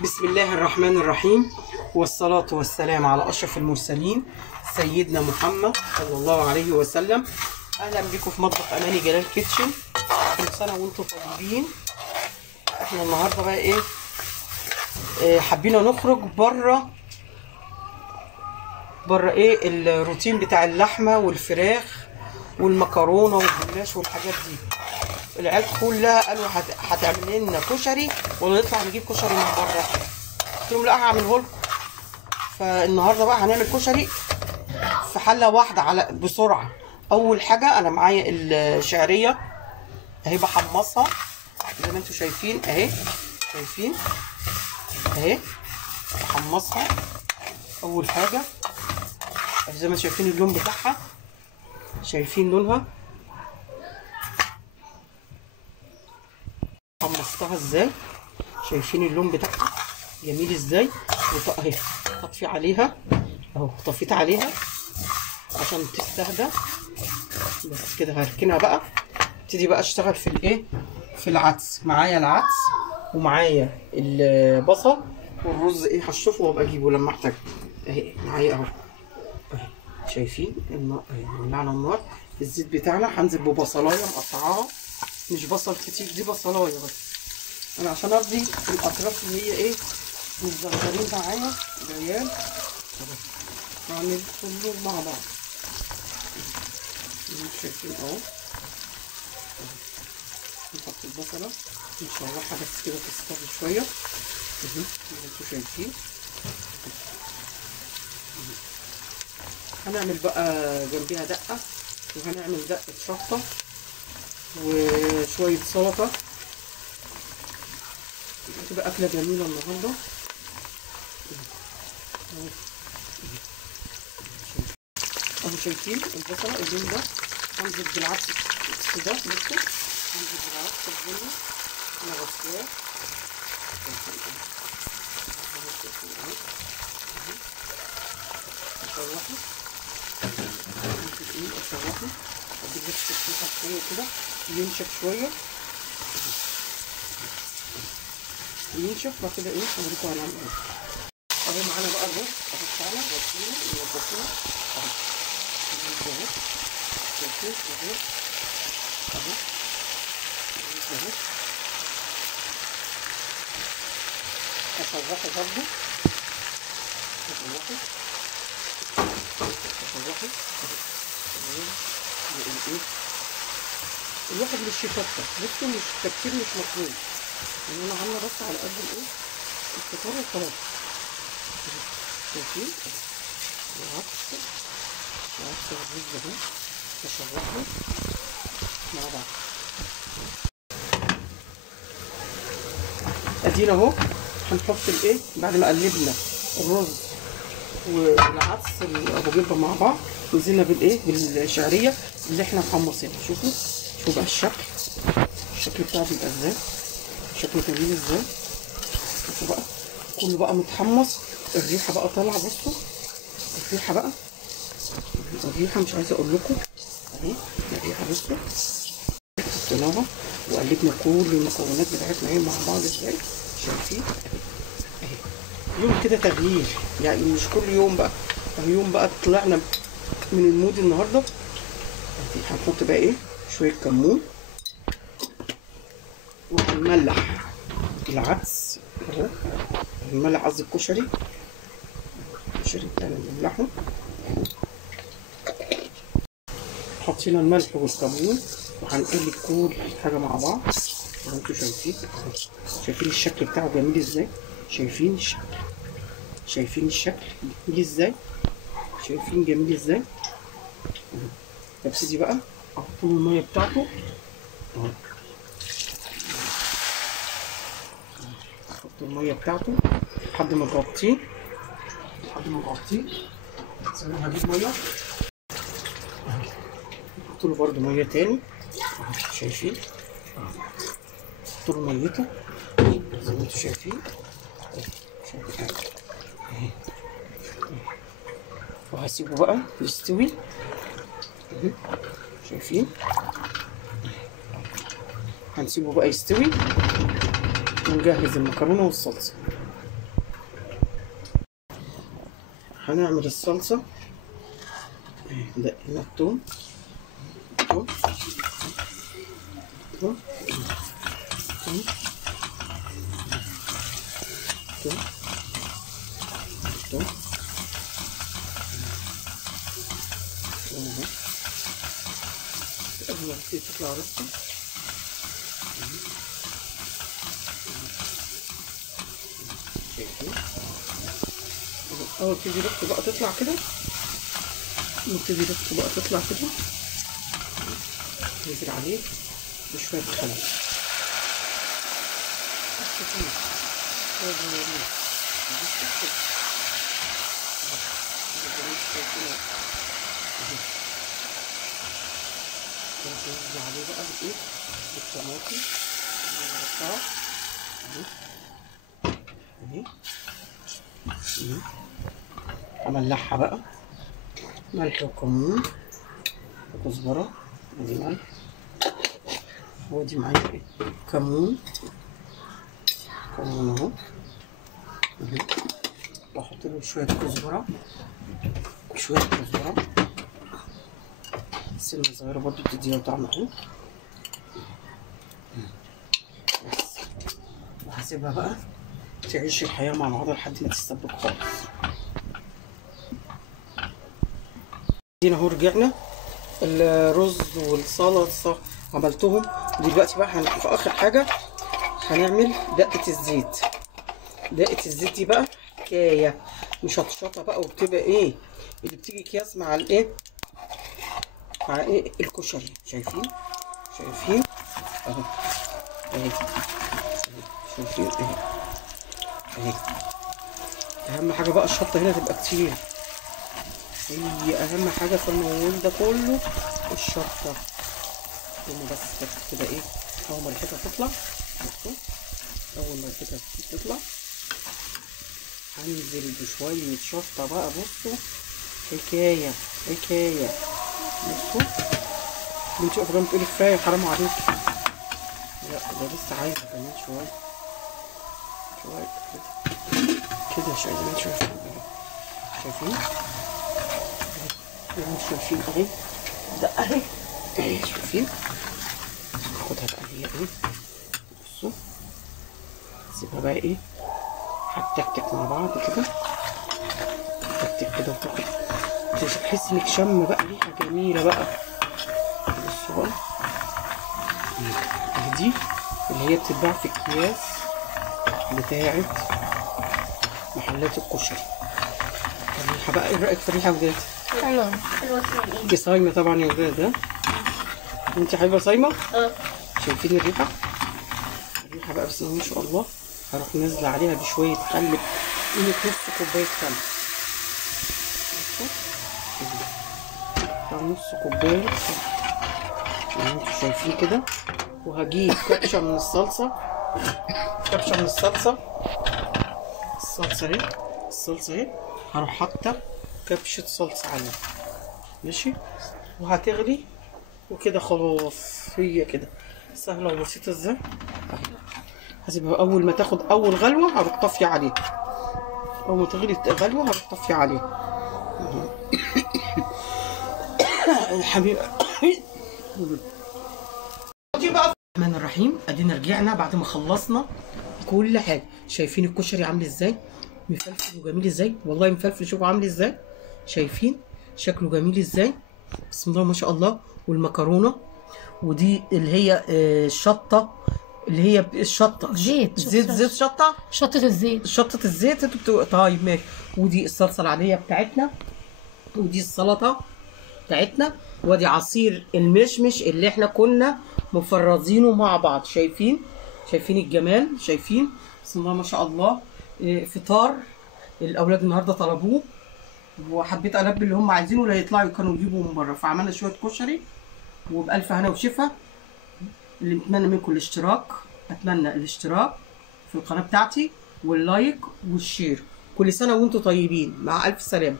بسم الله الرحمن الرحيم، والصلاة والسلام على أشرف المرسلين سيدنا محمد صلى الله عليه وسلم. أهلا بكم في مطبخ أماني جلال كيتشن. كل سنة وانتم طيبين. احنا النهاردة بقى ايه، حبينا نخرج بره ايه الروتين بتاع اللحمة والفراخ والمكرونة والجلاش والحاجات دي. العيال كلها قالوا هتعمل لنا كشري ولا نطلع نجيب كشري من بره؟ قلت لهم لا، هعمله لكم. فالنهارده بقى هنعمل كشري في حله واحده على بسرعه. اول حاجه انا معايا الشعريه اهي، بحمصها زي ما انتم شايفين اهي، شايفين اهي بحمصها. اول حاجه زي ما شايفين اللون بتاعها، شايفين لونها حمصتها ازاي، شايفين اللون بتاعها جميل ازاي. اهي طفي عليها اهو، طفيت عليها عشان تستهدى. بس كده هركنها بقى، ابتدي بقى اشتغل في الايه، في العدس. معايا العدس ومعايا البصل والرز، ايه هشوفه وابقى اجيبه لما احتاج. اهي معايا اهو، اهي شايفين النار اهي، ولعنا النار. الزيت بتاعنا هنزل ببصلايه مقطعاها، مش بصل كتير، دي بصلايه بس انا عشان ارضي الاطراف اللي هي ايه متزغرين معايا العيال. هعمل كله مع بعض زي ما انتم شايفين اهو. نحط البصله نشوحها بس كده تصفر شويه زي ما انتم شايفين. هنعمل بقى جنبيها دقه، وهنعمل دقه شطه وشويه سلطه، تبقى اكله جميله النهارده. اهو شايفين البصله اللون ده. هنزل بالعدس ده، بصوا هنزل بالعدس البني انا غسلاه. اشوحه، ممكن ايه اشوحه، ادي بس تشويحه شويه كده ينشف شويه، ينشف بعد كده ايه هوريكم هنعمل ايه. اهو معانا بقى الرز اهو بتاعنا، غسلينه ونضفينه اهو، اهو شايفين اهو اهو اهو. هشوحه برضه، هشوحه ايه. الواحد مش يكتر، بصوا مش تكتير، مش مطلوب يعني، انا عامله بس على قد الايه الفطار وخلاص. شايفين العدس الرز ده هشوحه مع بعض. ادينا اهو هنحط الايه بعد ما قلبنا الرز والعدس ابو جبه مع بعض، نزلنا بالايه بالشعريه اللي احنا محمصينها. شوفوا بقى الشكل بتاعه بيبقى ازاي، شكله جميل ازاي. شوفوا بقى كله بقى متحمص، الريحه بقى طالعه. بصوا الريحه بقى، الريحه مش عايزه اقول لكم اهي الريحه. بصوا حطيناها وقلبنا كل المكونات بتاعتنا اهي مع بعض ازاي، شايفين اهي. يوم كده تغيير يعني، مش كل يوم بقى، يوم بقى طلعنا من المود النهارده. هنحط بقى ايه شويه كمون، وهنملح العدس اهو، هنملح قصدي الكشري بتاعنا نملحه. حطينا الملح والكمون وهنقلب كل حاجه مع بعض زي ما انتم شايفين. شايفين الشكل بتاعه جميل ازاي، شايفين الشكل، شايفين الشكل جميل ازاي، شايفين جميل ازاي. ابتدي بقى احط له الميه بتاعته اهو، احط الميه بتاعته لحد ما نغطيه، ثانية هجيب ميه، احط له برده ميه تاني شايفين، احط له ميته زي ما انتم شايفين اهي. وهسيبه بقى يستوي اهي، شايفين. هنسيبه بقى يستوي ونجهز المكرونه والصلصه. هنعمل الصلصه. دقينا الثوم، توم توم توم توم توم قبل ما تطلع رصه. اول تيجي ريحته بقى تطلع كده، ننزل عليه بشويه خل. ننزل عليه بقى بايه؟ بالطماطم اللي اهي. املحها بقى ملح وكمون وكزبره، ودي ملح، ودي معايا ايه؟ كمون اهو. واحط له شويه كزبره، سنه صغيره برضو بتديها طعم اهو. بس وهسيبها بقى تعيش الحياه مع بعضها لحد ما تتسبك خالص. دينا اهو رجعنا الرز والصلصه عملتهم. دلوقتي بقى في اخر حاجه هنعمل دقه الزيت. دقه الزيت دي بقى حكايه مشطشطه بقى، وبتبقى ايه اللي بتيجي اكياس مع الايه، مع ايه الكشري. شايفين اهو، اهي شايفين اهي. اهم حاجه بقى الشطه هنا تبقى كتير، هي اهم حاجه في الموضوع ده كله الشطه. بس كده ايه، اول ما ريحتها تطلع، بصوا اول ما ريحتها تطلع هنزل بشويه شطه بقى. بصوا حكايه. بصوا بنتي افضل تقولي كفايه حرام عليك، لا ده لسه عايزه كمان شويه كده. شايفين اهي ده اهي. شايفين هاخدها بقى هي ايه. بصوا سيبها بقى ايه هتتكتك مع بعض كده، وتاخد تحس انك شم بقى ريحه جميله بقى. بصوا بقى دي اللي هي بتتباع في الاكياس بتاعت محلات الكشري. الريحه بقى ايه رايك في الريحه يا ولاد؟ حلوه انتي صايمه طبعا يا ولاد. ها انتي حلوه صايمه؟ شايفين الريحه بقى بسم الله ما شاء الله. هروح نازله عليها بشويه خل، نص كوبايه خل، نص كوبايه خل زي ما انتوا شايفين كده. وهجيب كبشه من الصلصه اهي. هروح حاطه كبشه صلصه عليها، ماشي، وهتغلي وكده خلاص. هي كده سهله وبسيطه ازاي. هسيبها اول ما تاخد اول غلوه هروح طافيه عليها. اول ما تغلي غلوه هروح طافيه عليها. الحبيب دي بقى الرحمن الرحيم. ادينا رجعنا بعد ما خلصنا كل حاجه. شايفين الكشري عامل ازاي؟ مفلفل وجميل ازاي، والله مفلفل. شوفوا عامل ازاي، شايفين شكله جميل ازاي، بسم الله ما شاء الله. والمكرونه، ودي اللي هي الشطه، اللي هي الشطه زيت شطه الزيت طيب ماشي. ودي الصلصه العاديه بتاعتنا، ودي السلطه بتاعتنا، ودي عصير المشمش اللي احنا كنا مفرزينه مع بعض. شايفين الجمال، شايفين بسم الله ما شاء الله. فطار الاولاد النهارده طلبوه، وحبيت البي اللي هم عايزينه، ولا يطلعوا كانوا يجيبوا من بره، فعملنا شويه كشري وبالف هنا وشفا. اللي اتمنى منكم الاشتراك، اتمنى الاشتراك في القناه بتاعتي واللايك والشير. كل سنه وانتم طيبين، مع الف سلامه.